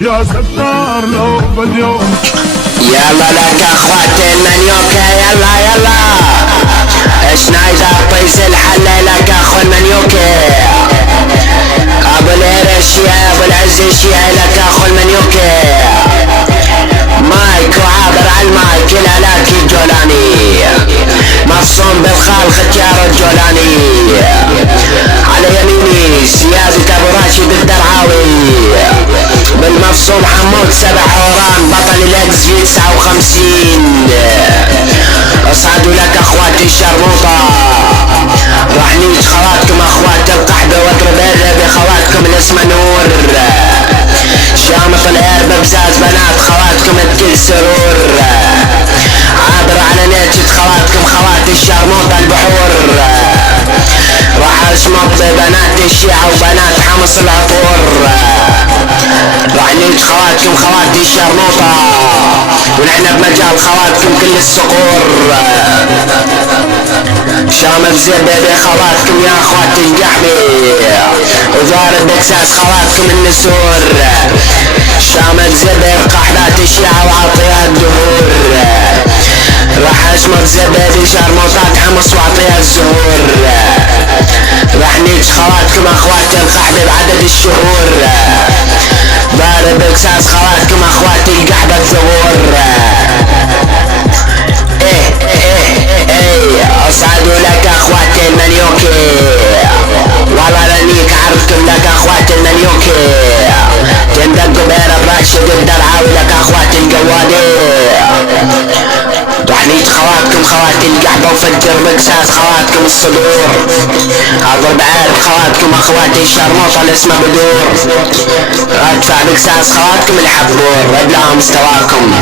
يا ستار لو باليوم. يلا لك اخواتي المنيوكة يلا يلا شنايدر طيس الحلة لك اخو المنيوكة ابو الهرشية ابو العز الشيعي لك اخو المنيوكة مايك وعابر على المايك الهلاكي الجولاني مصوم بالخال ختيار الجولاني على يميني سيادة ابو راشد الدرعاوي بالمفصوم حمود سبع حوران بطل الاكس في 59 اصعدوا لك اخواتي الشرموطة راح نيج خواتكم اخوات القحبة واضرب بخواتكم الاسم نور شامط الاربة بزاز بنات خواتكم الكل سرور عابر على نيجة خواتكم خواتي الشرموطة البحور راح اشمط بنات الشيعة وبنات حمص العطور راح نيج خواتكم خواتي الشرموطة ونحن بمجال خواتكم كل الصقور شامل زبدة خواتكم يا اخواتي القحبي وضارب بكساس خواتكم النسور شامل زبدة قحبات الشيعة وعطيها الدهور راح اشمط زبدة شرموطات حمص واعطيها الزهور راح نيج خواتكم اخواتي القحبي بعدد الشهور ضارب بكساس خواتكم اخواتي القحبة الثغور اصعدوا لك اخواتي المنيوكي والله لانيك عرفتم لك اخواتي المنيوكي تندقوا بيرب راشد الدرعاوي لك اخواتي القوادي راح نيج خواتكم خواتي القحبة وفجر بكساس خواتكم الصدور اضرب عارف خواتكم اخواتي الشرموطة الاسم بدور ادفع بكساس خواتكم الحبور ابلع مستواكم